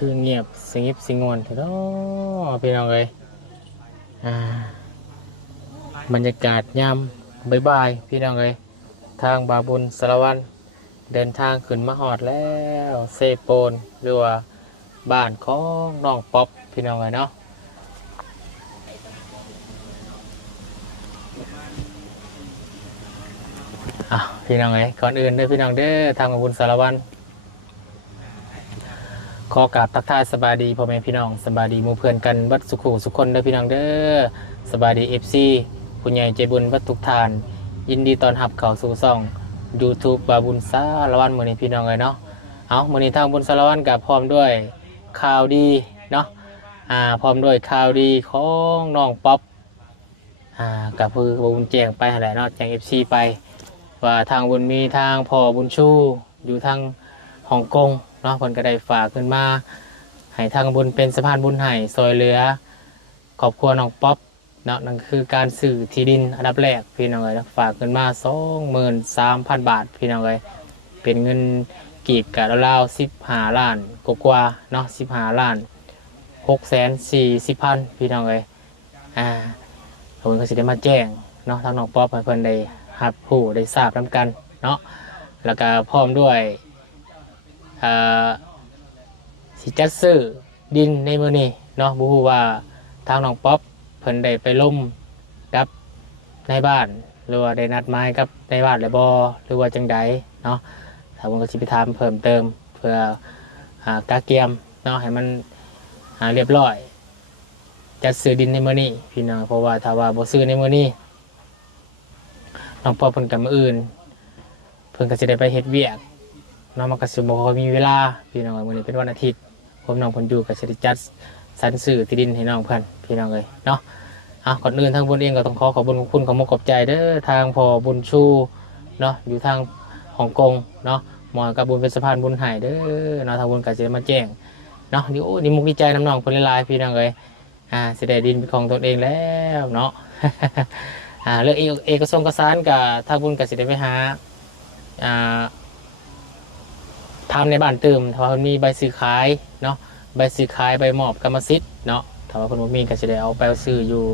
คือเงียบสงบสงวนเถอะเนาะพี่น้องเอ้ยอ่าบรรยากาศยามบ่ายๆพี่น้องเอ้ยทางบาบุญสารวันเดินทางขึ้นมาฮอดแล้วเซโปนหรือว่าบ้านของน้องป๊อปพี่น้องเอ้ยเนาะพี่น้องเอ้ยก่อนอื่นเด้อพี่น้องเด้อทางบาบุญสารวันขอกราบทักทายสบายดีพ่อแม่พี่น้องสบายดีหมู่เพื่อนกันบัดสุขุสุขคนเด้อพี่น้องเด้อสบายดีFCผู้ใหญ่ใจบุญบัดทุกท่านยินดีต้อนรับเข้าสู่ช่อง YouTube บาบุญสารวันมื้อนี้พี่น้องเอ้ยเนาะเอามื้อนี้ทางบุญสารวันกับพร้อมด้วยข่าวดีเนาะพร้อมด้วยข่าวดีของน้องป๊อปกับคือบาบุญแจ้งไปหั่นแหละเนาะแจ้ง FC ไปว่าทางบุญมีทางพ่อบุญชูอยู่ทางฮ่องกงเนาะเพิ่นก็ได้ฝากขึ้นมาให้ทางบุญเป็นสะพานบุญให้ซอยเหลือครอบครัวน้องป๊อปเนาะนั่นคือการซื้อที่ดินอันดับแรกพี่น้องเอ้ยฝากขึ้นมา 23,000 บาทพี่น้องเอ้ยเป็นเงินกีบกะราวๆ15 ล้านกว่าๆเนาะ15 ล้าน640,000พี่น้องเอ้ยเพิ่นก็สิได้มาแจ้งเนาะทางน้องป๊อปให้เพิ่นได้รับรู้ได้ทราบนำกันเนาะแล้วก็พร้อมด้วยสิจัดซื้อดินในมื้อนี้เนาะบ่ฮู้ว่าทางน้องป๊อปเพิ่นได้ไปล่มกับในบ้านหรือว่าได้นัดหมายกับในบ้านหรือบ่หรือว่าจังใดเนาะถ้าผมก็สิไปถามเพิ่มเติมเพื่อกาเกียมเนาะให้มันเรียบร้อยจัดซื้อดินในมื้อนี้พี่น้องเพราะว่าถ้าว่าบ่ซื้อในมื้อนี้น้องป๊อปเพิ่นก็มื้ออื่นเพิ่นก็สิได้ไปเฮ็ดเวียกเนาะมันก็สิบ่ค่อยมีเวลาพี่น้องมื้อนี้เป็นวันอาทิตย์ผมน้องเพิ่นอยู่ก็สิได้จัดสรรซื้อที่ดินให้น้องเพิ่นพี่น้องเอ้ยเนาะก่อนอื่นทางบุญเองก็ต้องขอบุญคุณขอมขอบใจเด้อทางพ่อบุญชูเนาะอยู่ทางฮ่องกงเนาะหมอกับบุญเป็นสะพานบุญให้เด้อเนาะทางบุญก็สิได้มาแจ้งเนาะนี่โอ้นี่มุกดีใจน้ำน้องเพิ่นหลายๆพี่น้องเอ้ยสิได้ดินเป็นของตนเองแล้วเนาะ เรื่องเอกสารกับทางบุญก็สิได้ไปหาทำในบ้านเติมถ้าว่ามีใบซื้อขายเนาะใบซื้อขายใบมอบกรรมสิทธิ์เนาะถ้าว่าคนบ่มีก็จะได้เอาไปซื้ออยู่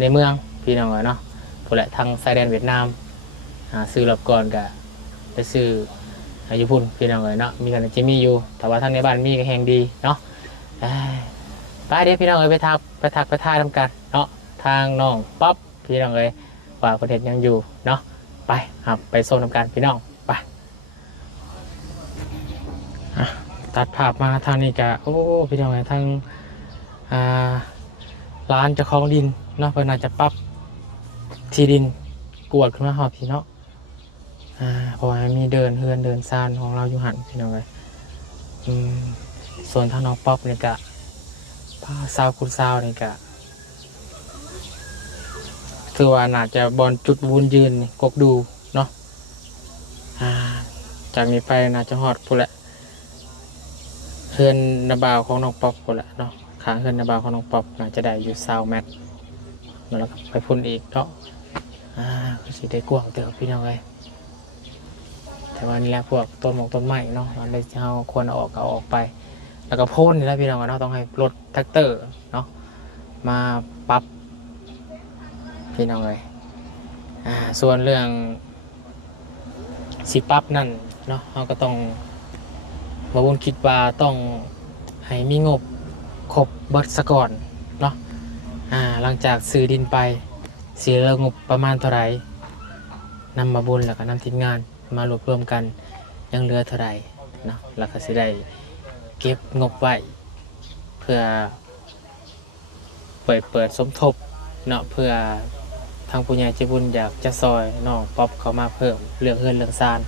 ในเมืองพี่น้องเนาะพวกแหละทางชายแดนเวียดนามซื้อรอบก่อนก็ไปซื้ออยู่พุ่นพี่น้องเนาะมีกันจะมีอยู่แต่ว่าทางในบ้านมีก็แห่งดีเนาะไปเดี๋ยวพี่น้องไปท่าทำกันเนาะทางน้องป๊อปพี่น้องว่าประเทศยังอยู่เนาะไปครับไปโซนทำการพี่น้องไปตัดภาพมาทางนี้กะโอ้พี่น้องทางร้านเจ้าของดินเนาะเพื่อนอาจจะปรับที่ดินกวดขึ้นมาหอบพี่เนาะเพราะว่ามีเดินเฮือนเดินซานของเราอยู่หันพี่น้องส่วนทางน้องป๊อปนี่กะผ้าซาวคุณซาวนี่กะคือว่าน่าจะบอลจุดวุ้นยืนกกดูเนาะจากนี้ไปน่าจะหอดพูดแหละเฮือนนาบาวของน้องป๊อปพูดแหละเนาะขางเฮือนนาบาวของน้องป๊อปน่าจะได้อยู่20 เมตรแล้วก็ไปพุ่นอีกเนาะก็สิได้กว้างเติบพี่น้องแต่ว่านี่แหละพวกต้นหมกต้นไม้เนาะเราได้เอาควรเอาออกไปแล้วก็พ่นนี่แหละพี่น้องเนาะต้องให้รถแท็กเตอร์เนาะมาปรับพี่น้องส่วนเรื่องสิปรับนั่นเนาะเราก็ต้องมาวนคิดว่าต้องให้มีงบครบเบิดซะก่อนเนาะหลังจากซื้อดินไปเสียงบประมาณเท่าไหร่นำมาบนแล้วก็นำทีมงานมารวบรวมกันยังเหลือเท่าไหร่เนาะแล้วก็สิได้เก็บงบไว้เพื่อเปิดสมทบเนาะเพื่อทางผู้ใหญ่ใจบุญอยากจะซอยน้องป๊อปเข้ามาเพิ่มเรื่องเฮือนเรื่องซาน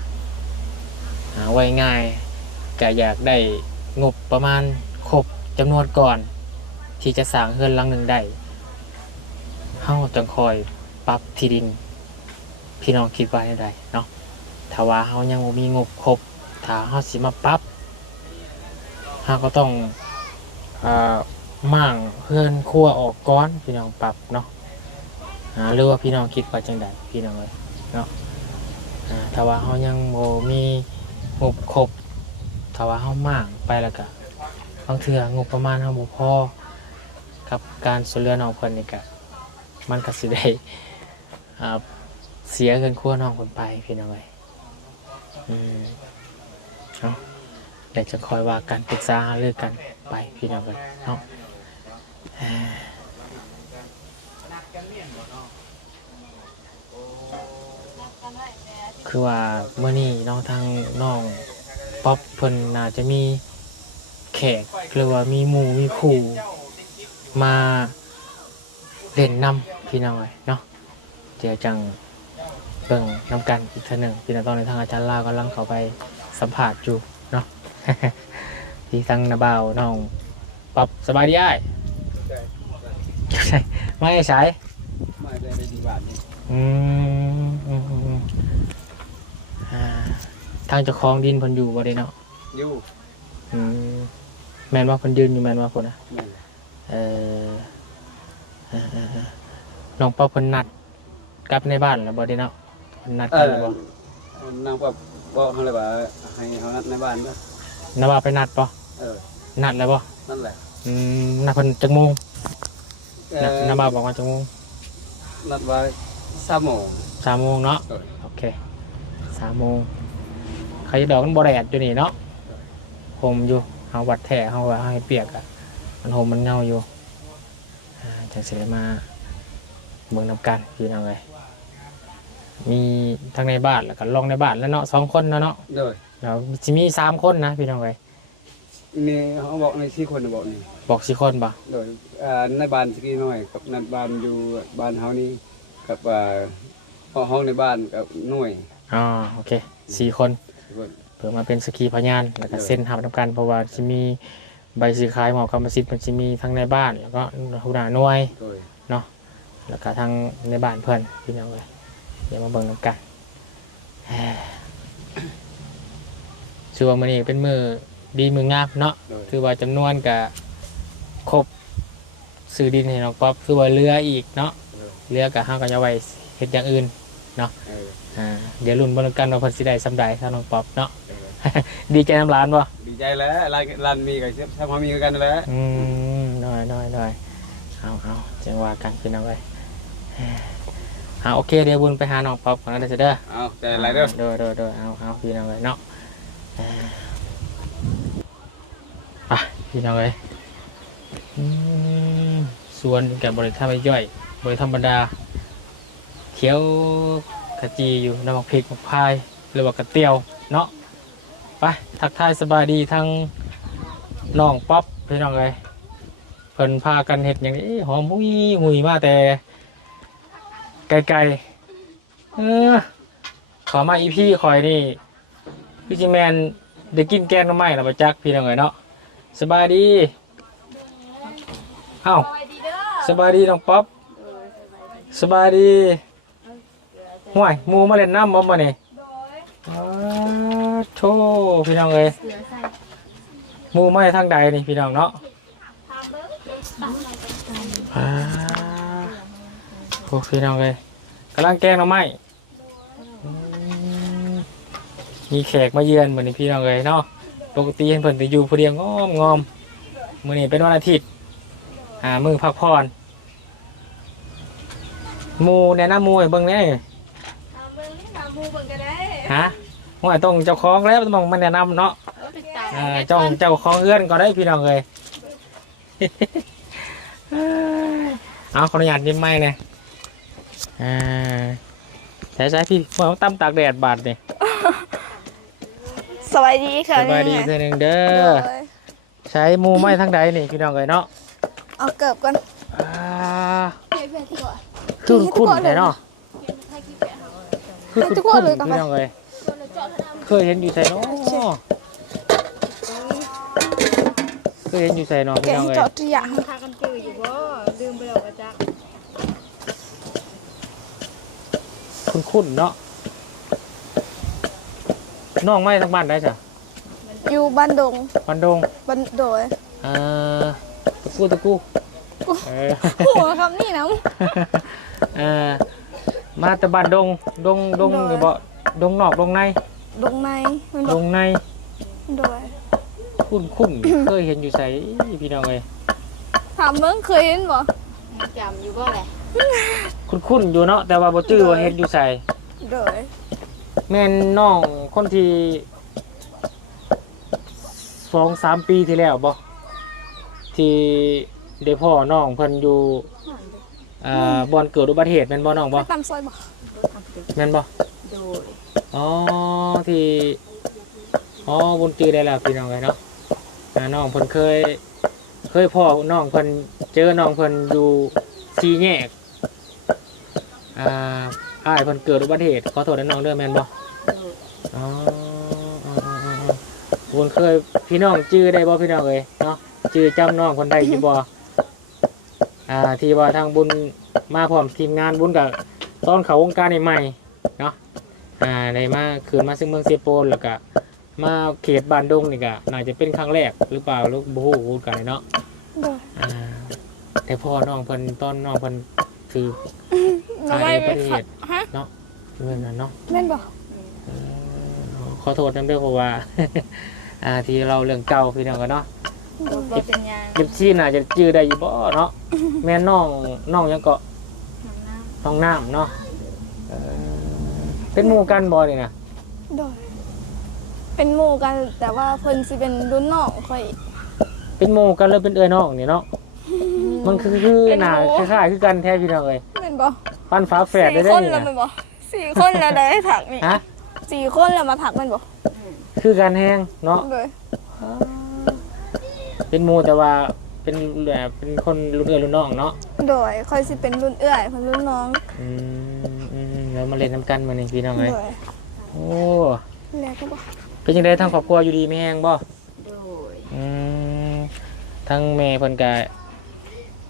ไว้ง่ายก็อยากได้งบประมาณครบจำนวนก่อนที่จะสร้างเฮือนหลังหนึ่งได้เฮาจังคอยปรับที่ดินพี่น้องคิดว่าได้เนาะถ้าว่าเฮายังบ่มีงบครบถ้าเฮาสิมาปรับเฮาก็ต้องมั่งเฮือนครัวออกก้อนพี่น้องปรับเนาะหรือว่าพี่น้องคิดว่าจังไดพี่น้องเนาะถ้าว่าเฮายังบ่มีงบครบถ้าว่าเฮามั่งไปแล้วก็ บางเทื่องบประมาณเฮาบ่พอกับการช่วยเหลือน้องเพิ่นนี่ก็มันก็สิได้เสียเงินครัวน้องเพิ่นไปพี่น้องเอ้ยเนาะเดี๋ยวจะคอยว่ากันปรึกษาหารือกันไปพี่น้องเอ้ยเนาะคือว่าเมื่อนี้น้องทางน้องป๊อปเพิ่นน่าจะมีแขกหรือว่ามีหมู่มีคู่มาเล่นนำพี่น้องเอ้ยเนาะเดี๋ยวจังเบิ่งนำกันอีกเทื่อหนึ่งพี่น้องตอนในทางอาจารย์ลาวกำลังเข้าไปสัมภาษณ์อยู่เนาะ ที่ทางนาบ่าวน้องป๊อปสบายดีอ้ายใช่ไม่ใช่ไม่ได้ดีบาทนี่ทางเจ้าของดินเพิ่นอยู่บ่ได้เนาะอยู่แม่นว่าเพิ่นยืนอยู่แม่นว่าพุ่นน่ะน้องป๊อปเพิ่นนัดกลับในบ้านแล้วบ่ได้เนาะเพิ่นนัดกันแล้วบ่นางแบบบอกเขาเลยว่าให้เขานัดในบ้านเด้อน้าว่าไปนัดบ่นัดแล้วบ่นั่นแหละนัดเพิ่นจักโมงน้าบ่าวบอกว่าจักโมงนัดไว้3 โมง3 โมงเนาะโอเค3 โมงใครดอกมันบ่แดดอยู่นี่เนาะห่มอยู่เฮาวัดแท้เฮาว่าให้เปียกอ่ะมันห่มมันเงาอยู่จังสิได้มาเบิ่งนำกันพี่น้องเอ้ยมีทั้งในบ้านแล้วก็ลองในบ้านแล้วเนาะ2 คนเนาะแล้วสิมี3 คนนะพี่น้องเอ้ยมีเขาบอกใน4 คนบอกนี่บอก4 คนบ่โดยในบ้านสิกี่น้อยกับในบ้านอยู่บ้านเฮานี่กับห้องในบ้านกับหน่วยโอเค4 คนเพื่อมาเป็นสักขีพยานแล้วก็เซ็นทำทำการเพราะว่าจะมีใบซื้อขายหมอกรรมสิทธิ์มันจะมีทั้งในบ้านแล้วก็หัวหน้าหน่วยเนาะแล้วก็ทั้งในบ้านเพื่อนพี่น้องเลยเดี๋ยวมาเบิ่งนำกันชื่อว่ามันนี่เป็นมือดีมืองามเนาะคือว่าจำนวนกับครบซื้อดินให้น้องป๊อปคือว่าเรืออีกเนาะเรือกับห้างกันจะไว้เห็ดอย่างอื่นเนาะเดี๋ยวรุ่นบนกันเราพันสิได้สำได้ถ้าน้องป๊อปเนาะดีใจน้ำร้านป่ะดีใจแล้วร้านมีกับถ้าพอมีกันแล้วน้อยเอาจังว่ากันพี่น้องเลยโอเคเดี๋ยวบุญไปหาน้องป๊อปก่อนนะเด้อเอาแต่อะไรเด้อเอาพี่น้องเลยเนาะพี่น้องเลยส่วนกับบริษัทย่อยบริษัทธรรมดาเขียวขจีอยู่น้ำมันพริกมะพร้าวหรือว่ากระเตียวเนาะไปทักทายสบายดีทั้งน้องป๊อปพี่น้องเลยเพิ่นพากันเห็ดอย่างนี้หอมหุยมาแต่ไกลขอมาอีพี่คอยนี่พี่จิแมนได้กินแกงน้ำไม้แล้วมาจักพี่น้องเลยเนาะสบายดีสบายดีน้องป๊อปสบายดีห่วยมูมาเล่นน้ำบ่มาเนี่ยโธ่พี่น้องเลยมูไม่ทางใดนี่พี่น้องเนาะโอ้พี่น้องเลยกำลังแกงน้ำไม้มีแขกมาเยือนเหมือนพี่น้องเลยเนาะปกติเห็นเพิ่นจะอยู่ผู้เดียวงอมมื้อนี้เป็นวันอาทิตย์มื้อพักผ่อนมูแนะนำมูให้เบิ่งแน่ฮะว่าต้องเจ้าของแล้วต้องมันแนะนำเนาะเจ้าของเอื้อนก็ได้พี่น้องเลยเอาขออนุญาตยิ้มไม่เนี่ยใช่พี่เมื่อตั้มตากแดดบาดเนี่ยสวัสดีค่ะสวัสดีเธอหนึ่งเด้อใช้มูไม้ทั้งใดนี่พี่น้องเลยเนาะเอาเกิบก่อนคือคุ้นเลยเนาะคือคุ้นพี่น้องเลยเคยเห็นอยู่ใส่เนาะเคยเห็นอยู่ใส่เนาะพี่น้องเลยจอดตัวอย่างพากันเจออยู่บ่ลืมไปแล้วกระจักคุ้นเนาะน้องไม้ทั้งบ้านได้จ้ะอยู่บ้านดงบ้านโดยตะกู้หัวคำนี่นะมาแต่บ้านดงหรือบ่ดงนอกดงในดงในโดย คุ้นเคยเห็นอยู่ไสพี่น้องเอ้ย ถามเบิ่งเคยเห็นบ่ จำอยู่บ่แหละ คุ้นอยู่เนาะแต่ว่าบ่จื้อว่าเห็นอยู่ไส โดย แม่นน้องคนที่2-3 ปีที่แล้วบ่ที่ได้พ่อน้องเพิ่นอยู่บ่อนเกิดอุบัติเหตุแม่นบ่น้องบ่ ตามซอยบ่ แม่นบ่ โดย อ๋อที่บุญจือได้แล้วพี่น้องเอ้ยเนาะน้องเพิ่นเคยพ่อน้องเพิ่นเจอน้องเพิ่นอยู่สี่แยกอ้ายเพิ่นเกิดอุบัติเหตุขอโทษนะน้องเด้อแม่นบ่ โดย อ๋อบุญเคยพี่น้องจื้อได้บ่พี่น้องเอ้ยเนาะจื้อจำน้องเพิ่นได้อยู่บ่ที่ว่าทางบุญมาพร้อมทีมงานบุญกับตอนเข้าวงการใหม่ๆเนาะได้มาคืนมาซึ่งเมืองเซโปนแล้วก็มาเขตบ้านดงนี่ก็น่าจะเป็นครั้งแรกหรือเปล่าลูกบ่ฮู้ฮู้กันเนาะ โดย แต่พ่อน้องเพิ่นตอนน้องเพิ่นคือ บ่ได้ไปขัดฮะ เนาะเรื่องนั้นเนาะ แม่นบ่ ขอโทษนำเด้อเพราะว่า ที่เราเรื่องเก่าพี่น้องกันเนาะ บ่เป็นหยัง ยิบซี่น่าจะจื้อได้อยู่บ่เนาะแม่น้องยังก็ น้ำ น้องน้ำเนาะเป็นหมู่กันบ่นี่นะ โดยเป็นหมู่กันแต่ว่าเพิ่นสิเป็นรุ่นน้องค่อย เป็นหมู่กันเลยเป็นเอ้ยน้องนี่เนาะมันคือ เป็นหมู่ หน้าคล้ายๆคือกันแท้พี่น้องเอ้ย แม่นบ่ ปั้นฝาแฝดได้ 4 ได้ คน นี่ แล้ว นะ แม่นบ่4 คนแล้วได้ถักนี่ ฮะ 4 คนแล้วมาถักแม่นบ่ คือกันแฮงเนาะ โดย เป็นหมู่แต่ว่าเป็นแบบเป็นคนรุ่นเอ้ยรุ่นน้องเนาะ โดยค่อยสิเป็นรุ่นเอื้อยเพิ่นรุ่นน้อง แล้วมาเล่นน้ำกันมื้อนี้พี่น้องเอ้ย โดย โอ้ แล้วก็บ่ เป็นจังได๋ทางครอบครัวอยู่ดีมีแฮงบ่ โดย ทั้งแม่เพิ่นก็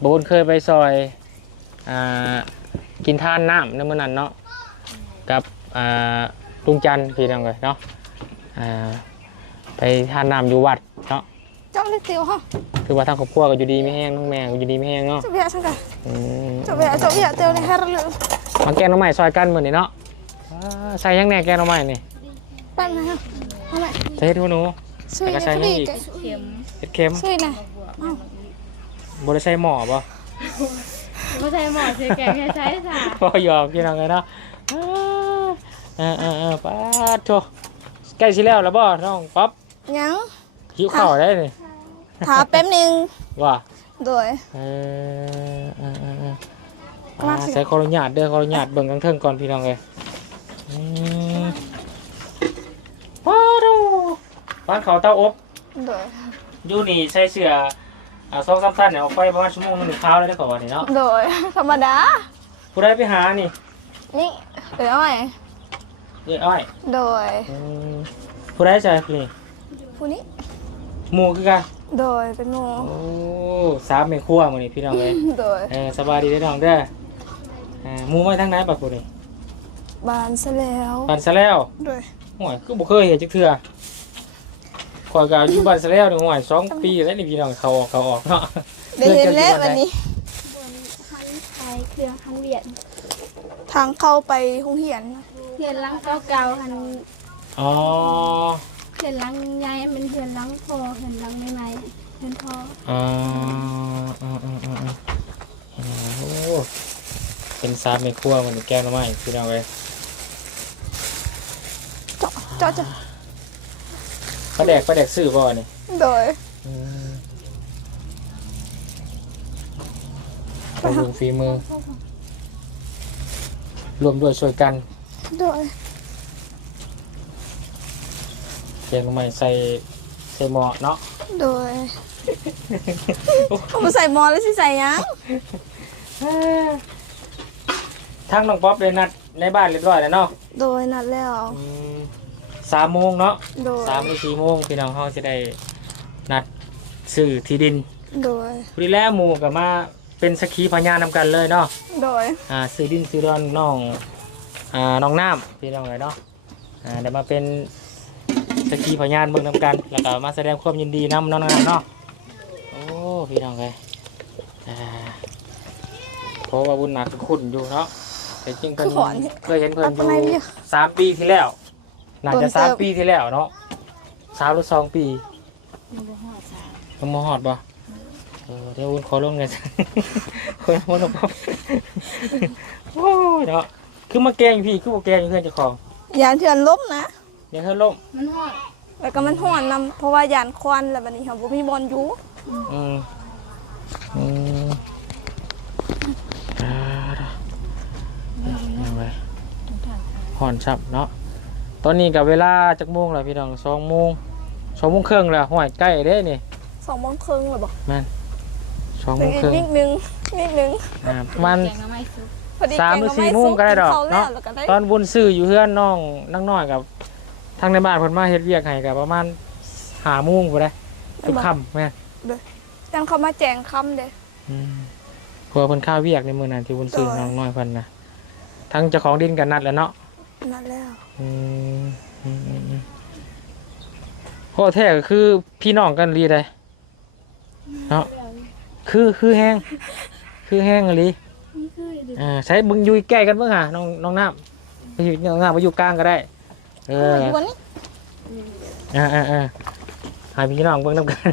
บ่เคยไปซอยกินทานน้ำในมื้อนั้นเนาะกับลุงจันทร์พี่น้องเอ้ยเนาะไปทานน้ำอยู่วัดเนาะ เจ้าเล็กเตียวฮะ คือว่าทางครอบครัวก็อยู่ดีมีแฮงน้องแม่ก็อยู่ดีมีแฮงเนาะ เจ้าเบียซั่นกะ อืม เจ้าเบียเตียวในแฮร์เลย มาแกงหน่อไม้ซอยกันมื้อนี้เนาะใส่ยังแหน่แกงหน่อไม้นี่ ปั้นนะฮะเอาไหม ใส่ให้ดูหนู ช่วย แล้วก็ นะ ใส่ พอ นี่ ดี อีก เข็ม เห็ดเค็ม ช่วยนะ บ่ได้ใส่หม้อบ่ บ่ใช่หมอใช่แกงแค่ใช้ค่ะ พอหยอกพี่น้องเลยเนาะป๊าดโถใกล้สิแล้วบ่น้องป๊อป ยัง หิวข้าวได้นี่ ถาแป๊บนึง ว่า โดย มาสิ ใส่ขออนุญาตเด้อขออนุญาตเบิ่งทั้งเทิงก่อนพี่น้องเลยว้าวดูบ้านเขาเตาอบ โดย อยู่นี่ใส่เสื้อ2-3 สั้นเนี่ยเอาไฟประมาณชั่วโมงนึงข้าวแล้วได้ก่อนนี่เนาะ โดยธรรมดา ผู้ใดไปหานี่ นี่เดี๋ยวเอาไหม อ้อย โดย ผู้ใดใส่นี่ ผู้นี้ หมู่คือกัน โดยเป็นหมู โอ้สามแม่ครัวมื้อนี้พี่น้องเอ้ย โดย สบายดีเด้อน้องเด้อหมู่มาทางไหนบัดผู้นี้ บานซะแล้ว บ้านซะแล้ว โดย ห่วยคือบ่เคยเห็นจักเทื่อข่อยก็อยู่บ้านซะแล้วนี่ห่วย2 ปีแล้วนี่พี่น้องเขาออกเนาะ ได้เห็นแล้ววันนี้ หันไปเครื่องหันเวียน ทางเข้าไปห้องเหียน เพื่อนหลังเก่าๆหัน อ๋อ เพื่อนหลังใหญ่เป็นเพื่อนหลังพ่อเพื่อนหลังใหม่ๆเพื่อนพ่อ อ๋อโอ้เป็นสามแม่ครัวมื้อนี้แกงหน่อไม้พี่น้องเอ้ย เจาะ ปลาแดกซื้อบ่นี่ โดย ไปลงฝีมือรวมด้วยช่วยกัน โดย แกงหน่อไม้ใส่หม้อเนาะ โดยเอามาใส่หมอแล้วสิใส่ยัง ทั้งน้องป๊อปได้นัดในบ้านเรียบร้อยแล้วเนาะ โดยนัดแล้ว 3 โมงเนาะ โดย 3 หรือ 4 โมงพี่น้องเฮาจะได้นัดซื้อที่ดิน โดย พอดีแล้วหมู่ก็มาเป็นสักขีพยานนำกันเลยเนาะ โดย ซื้อดินซื้อดอนน้องน้ำพี่น้องเลยเนาะเดี๋ยวมาเป็นสักขีพยานเบิ่งนำกันแล้วก็มาแสดงความยินดีนำน้องน้ำเนาะโอ้พี่น้องเลยเพราะว่าบุญหนักคุ้นอยู่เนาะแต่จริงเพิ่นเคยเห็นเพิ่นอยู่3 ปีที่แล้วน่าจะ3 ปีที่แล้วเนาะ3 หรือ 2 ปี มันบ่ฮอดสาม มันบ่ฮอดบ่เดี๋ยวอุ่นขอลงหน่อย คนบ่ต้องพบโอ้ยเนาะคือมาแกล้งพี่คือบ่แกล้งเพื่อนเจ้าของ ยานเถื่อนล้มนะ อย่าเฮ็ดล่ม มันฮอด แล้วก็มันห่อนนำเพราะว่ายานควันแล้วบัดนี้ค่ะบ่มีบอลอยู่ อืมอืมเอาไว้ห่อนชับเนาะตอนนี้กับเวลาจักโมงแล้วพี่น้อง2 โมง 2 โมงครึ่งแล้วห้วยใกล้เด้นี่ 2 โมงครึ่งแล้วบ่ แม่น2 โม แต่ ง อี ครึ่ ก ง นิดนึงประมาณ แกงน้ำไม้ซุป พอดี 3 หรือ 4 โมงก็ได้ดอกเนาะตอนบุญซื้ออยู่เฮือนน้องนั่งน้อยกับทางในบ้านเพิ่นมาเฮ็ดเวียกให้ก็ประมาณ5 โมงพุ่นได้ทุกค่ำแม่น จังเขามาแจงคำเด้ เพราะว่าเพิ่นข้าวเวียกในมื้อนั้นที่บุญซื้อน้องน้อยเพิ่นนะทั้งเจ้าของดินก็นัดแล้วเนาะ นั่นแล้ว พ่อแท้ก็คือพี่น้องกันลีได้เนาะคือแห้งคือแห้งอีหลี นี่คือดิ ใช้บึงอยู่ใกล้กันเบิ่งหาน้องน้ำไปอยู่น้องน้ำไปอยู่กลางก็ได้อยู่วันนี้ หาพี่น้องเบิ่งนำกัน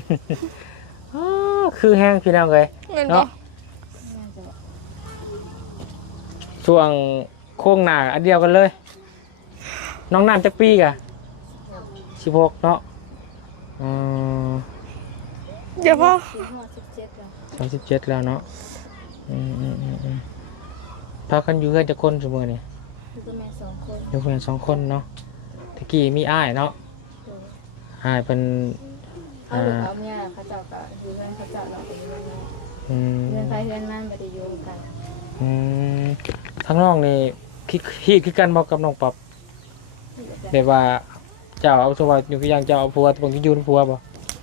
คือแห้งพี่น้องเลย แม่นบ่ เนาะช่วงโค้งหน้าอันเดียวกันเลย น้องน้ำจักปีกะ16เนาะเดี๋ยวพ่อ ฮอด17แล้ว 37แล้วเนาะพากันอยู่กันจะคนเสมอนี่ คือตัวแม่2 คน อยู่กัน2 คนเนาะตะกี้มีอ้ายเนาะอ้ายเป็น เอาลูกเอาเมียเขาเจ้าก็อยู่เรือนเขาเจ้าเราก็อยู่เรือนเราเรือนไฟเรือนมันบ่ได้อยู่กัน ทั้งน้องนี่พี่คือกันบอกกับน้องป๊อปแบบว่าเจ้าเอาสวัสดิ์อยู่คือยังเจ้าเอาผัวบางทีอยู่ผัวบ่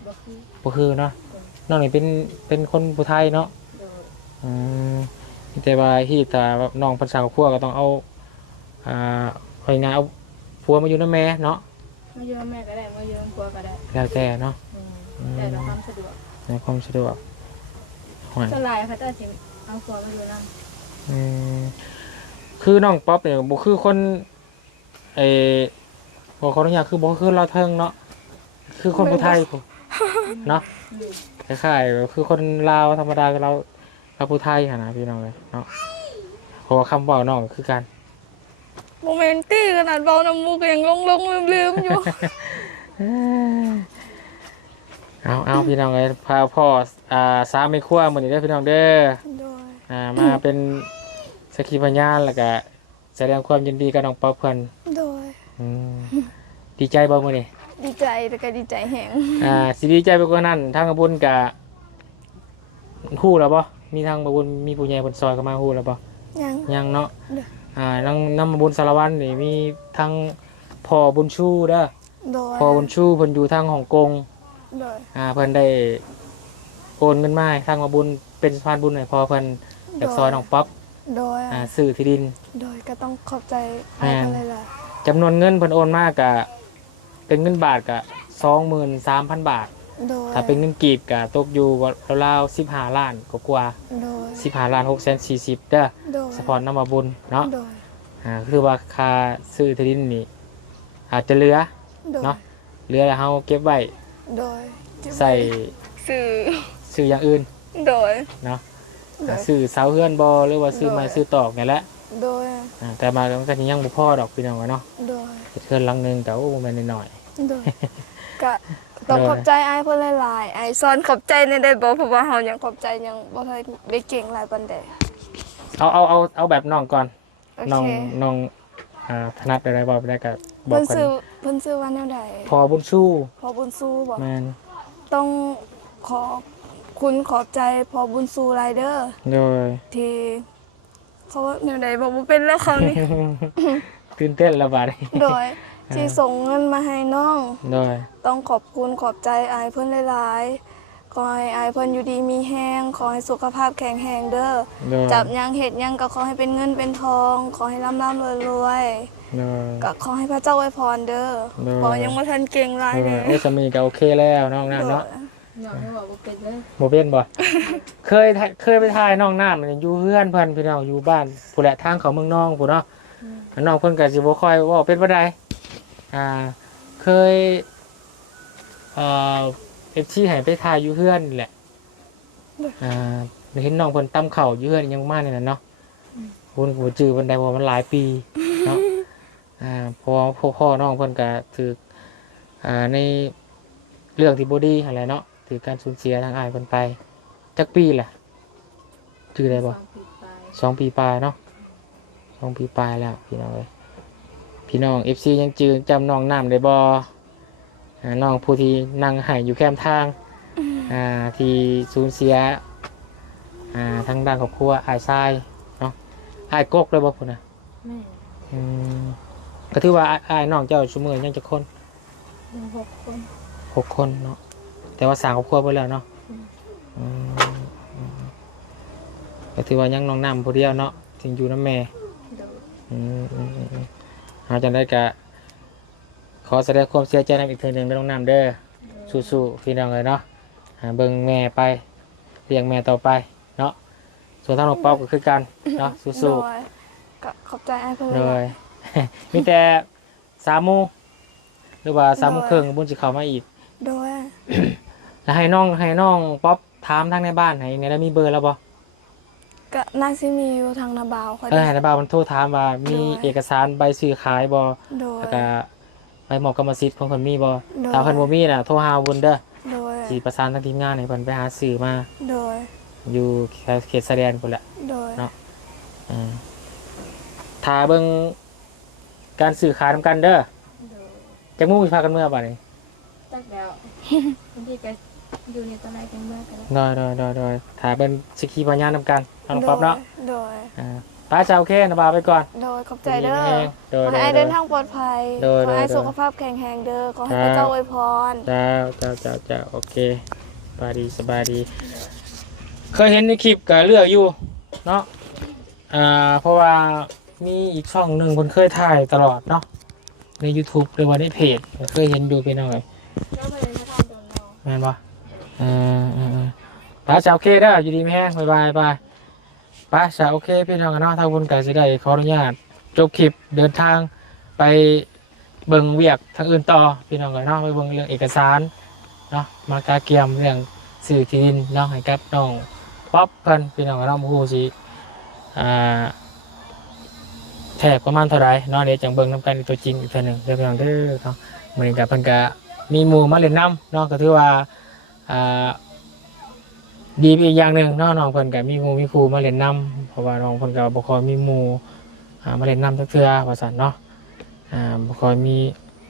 บ่คือ บ่คือเนาะน้องนี่เป็นคนผู้ไทยเนาะ โดย แต่ว่าที่ตาน้องภาษาครัวก็ต้องเอาคอยงานเอาผัวมาอยู่นำแม่เนาะ มาอยู่กับแม่ก็ได้มาอยู่กับผัวก็ได้ แล้วแต่เนาะ แต่เราความสะดวก ในความสะดวกหอย สลายเขาจะสิเอาผัวมาอยู่นำ คือน้องป๊อปเนี่ยบ่คือคนบ่ขออนุญาตคือบ่คือเราเทิงเนาะคือคนผู้ไทยพุ่นเนาะคล้ายๆแบบคือคนลาวธรรมดาเราผู้ไทยหั่นนะพี่น้องเลยเนาะเพราะว่าคำเว้าน้องก็คือกัน โมเมนตี้ขนาดเบาน้ำมูกก็ยังลงลืมอยู่ เอาพี่น้องเลยพาพ่อสามีครัวมื้อนี้เด้อพี่น้องเด้อ โดย มาเป็นสักขีพยานแล้วก็แสดงความยินดีกับน้องป๊อปเพิ่น โดย ดีใจบ่มื้อนี้ ดีใจแต่ก็ดีใจแหง สิดีใจไปกว่านั้นทางบุญกับฮู้แล้วบ่มีทางบุญมีผู้ใหญ่เพิ่นซอยเข้ามาฮู้แล้วบ่ ยังเนาะน้ำบุญสารวัตรนี่มีทางพ่อบุญชูเด้อ โดย พ่อบุญชูเพิ่นอยู่ทางฮ่องกง โดย เพิ่นได้โอนเงินมาให้ทางมาบุญเป็นสะพานบุญให้พ่อเพิ่นจากซอยน้องป๊อป โดย ซื้อที่ดิน โดยก็ต้องขอบใจอ้ายเขาเลยล่ะ จำนวนเงินเพิ่นโอนมากะเป็นเงินบาทกะ 23,000 บาท โดย ถ้าเป็นเงินกีบกะตกอยู่ราวๆ15 ล้านกว่า โดย 15 ล้าน640,000เด้อ โดย เฉพาะน้ำมาบุญเนาะ โดย คือว่าค่าซื้อที่ดินนี่อาจจะเหลือ โดย เนาะเหลือแล้วเฮาเก็บไว้ โดย ใส่ สื่อ อย่างอื่น โดย เนาะ โดย ซื้อเสาเฮือนบ่หรือว่าซื้อไม้ซื้อตอกนี่แหละ โดย แต่มามันก็ยังบ่พอดอกพี่น้องเนาะ โดย เฮ็ดเฮือนหลังนึงแต่โอ้บ่แม่นน้อย โดยก็ต้องขอบใจอ้ายเพิ่นหลายๆอ้ายสอนขอบใจในได้บ่เพราะว่าเฮายังขอบใจยังบ่ทันได้เก่งหลายปานใด ๆเอาแบบน้องก่อน โอ น้อง เค น้องถนัดอะไรบ่ได้ก็บอก เพิ่น กัน ซื้อว่าแนวใด พอบุญสู้ พอบุญสู้บ่ แม่น ต้องขอบคุณขอบใจพอบุญสู้ไรเดอร์ โดย ที่เขาว่าแนวใดบอกว่าเป็นแล้วเขานี่ ตื่นเต้นและบาดนี้ โดยที่ส่งเงินมาให้น้อง โดย ต้องขอบคุณขอบใจอายเพิ่นหลายๆขอให้อายเพิ่นอยู่ดีมีแห้งขอให้สุขภาพแข็งแรงเด้อ โดย จับหยังเห็ดหยังก็ขอให้เป็นเงินเป็นทอง ขอให้ร่ำรวย โดย ๆก็ขอให้พระเจ้าอวยพรเด้อ โดย ขอยังบ่ทันเก่งหลาย โด เด้ ย อ โอ้สามีก็โอเคแล้วน้องน้ำเนาะ น้องไม่บอกว่าเป็นเลย บ่เป็นบ่ เคยไปถ่ายน้องน้ำมันอยู่เพื่อนเพิ่นพี่น้องอยู่บ้านผู้แหละทางเขาเมืองน้องผู้เนาะน้องเพิ่นก็สิบ่ค่อยเว้าเป็นบ่ได้เคย FC ให้ไปถ่ายอยู่เฮือนนี่แหละเห็นน้องเพิ่นตำข้าวอยู่เฮือนยังมานี่น่ะเนาะคุณก็บ่จื้อเพิ่นได้เพราะมันหลายปีเนาะเพราะว่าพ่อน้องเพิ่นก็ถูกในเรื่องที่บ่ดีหั่นแหละเนาะถือการสูญเสียทางอ้ายเพิ่นไปจักปีแหละจื้อได้บ่ 2 ปีปลายเนาะ2 ปีปลายแล้วพี่น้องเอ้ยพี่น้อง FC ยังจื้อจำน้องน้ำได้บ่น้องผู้ที่นั่งให้อยู่แคมทางที่สูญเสียทางด้านครอบครัวอ้ายชายเนาะอ้ายกกเลยบ่พุ่นน่ะ แม่ ก็ถือว่าอ้ายน้องเจ้าซุมื้อยังจักคน 6 คน 6 คนเนาะแต่ว่าสร้างครอบครัวไปแล้วเนาะก็ถือว่ายังน้องน้ำผู้เดียวเนาะถึงอยู่น้ำแม่ โดย เราจะได้กะขอแสดงความเสียใจในอีกเทื่อหนึ่งด้วยน้องน้ำเด้อสู้ๆพี่น้องเลยเนาะเบิ่งแม่ไปเลี้ยงแม่ต่อไปเนาะส่วนทางน้องป๊อปก็คือกันเนาะสู้ โดยก็ขอบใจอ้ายเพิ่น ๆเล หลาย ย มีแต่3 โมงหรือว่า3 โมงครึ่งบุญสิเข้ามาอีก โดย แล้วให้น้องป๊อปถามทางในบ้านให้ในได้มีเบอร์แล้วบ่ ก็น่าสิมีอยู่ทางนาบาวค่อย ให้ในบ้านมันโทรถามว่ามีเอกสารใบซื้อขายบ่ โดย แล้วก็ใบมอบกรรมสิทธิ์ของเพิ่นมีบ่ โดย ถ้าเพิ่นบ่มีน่ะโทรหาวุ้นเด้อ โดย สิประสานทางทีมงานให้เพิ่นไปหาซื้อมา โดย อยู่เขตชายแดนพุ่นแหละ โดย เนาะ ถ้าเบิ่งการซื้อขายนำกันเด้อ โดย จักมุ่งสิพากันเมื่อบัดนี้ จักแล้วบางทีก็อยู่ในตอนไหนกันเมื่อกัน โดยถ้าเบิ่นสิขี่ปัญญานำกันน้องป๊อปเนาะ โดย ป้าจะโอเคนะบ่าวไปก่อน โดยขอบใจเด้อ โด ข ย อให้อ้ายเดินทางปลอดภัย โดย ขอให้ โดย สุขภาพแข็งแรงเด้อขอให้พระเจ้าอวยพร จ้าโอเคสบายดี เคยเห็นในคลิปก็เลือกอยู่เนาะเพราะว่ามีอีกช่องหนึ่งคนเคยถ่ายตลอดเนาะใน YouTube หรือว่าในเพจเคยเห็นดูไปหน่อย แล้วไปเลยมาทำโดนเรา แม่นปะป้าจะโอเคเด้ออยู่ดีไหมฮะบายป้าจะโอเคพี่น้องกันเนาะทางบุญไก่สิได้ขออนุญาตจบคลิปเดินทางไปเบิ่งเวียกทางอื่นต่อพี่น้องกันเนาะไปเบิ่งเรื่องเอกสารเนาะมากาเกียมเรื่องสื่อที่ดินเนาะให้กับน้องป๊อปเพิ่นพี่น้องกันเนาะผู้สิแทกประมาณเท่าไหร่เนาะเดี๋ยวจังเบิ่งนำกันอีกตัวจริงอีกเทื่อหนึงเด้อพี่น้องเด้อเนาะมื้อนี้ก็เพิ่นก็มีหมู่มาเล่นน้ำเนาะก็ถือว่าดีไปอีกอย่างหนึ่งเนาะน้องเพิ่นก็มีหมู่มีครูมาเล่นน้ำเพราะว่าน้องเพิ่นก็บ่ค่อยมีหมู่มาเล่นน้ำจักเทื่อว่าซั่นเนาะบ่ค่อยมี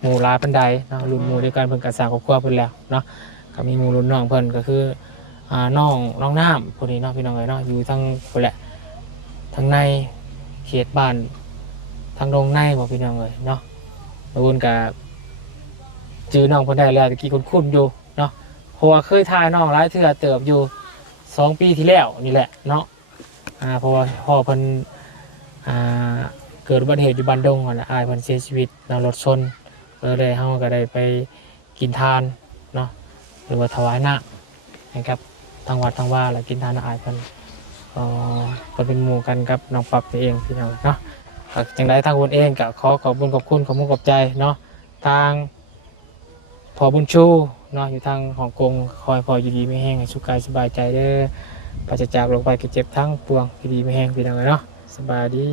หมู่หลายปานใดเนาะรุ่นหมู่ด้วยกันเพิ่นก็สร้างครอบครัวเพิ่นแล้วเนาะก็มีหมู่รุ่นน้องเพิ่นก็คือน้องน้ำผู้นี้เนาะพี่น้องเอ้ยเนาะอยู่ทางพุ่นแหละทางในเขตบ้านทางดงในบ่พี่น้องเอ้ยเนาะแล้วเพิ่นก็จื้อน้องเพิ่นได้แล้วตะกี้คุ้นๆอยู่เนาะเพราะว่าเคยถ่ายน้องหลายเทื่อเติบอยู่2 ปีที่แล้วนี่แหละเนาะเพราะว่าพ่อเพิ่นเกิดอุบัติเหตุอยู่บ้านดงนั่นแหละอ้ายเพิ่นเสียชีวิตเนาะรถชนเลยเฮาก็ได้ไปกินทานเนาะหรือว่าถวายน้ำนะครับทางวัดทางว่าแล้วกินทานอ้ายเพิ่นเพิ่นเป็นหมู่กันกับน้องป๊อปเองพี่น้องเนาะจังได๋ทางคนเองก็ขอขอบคุณขอบใจเนาะทางพอบุญชูเนาะอยู่ทางฮ่องกงคอยพออยู่ดีไม่แห้งให้สุขกายสบายใจเด้อปราศจากโรคภัยไข้เจ็บทั้งปวงอยู่ดีไม่แห้งพี่น้องเนาะสบายดี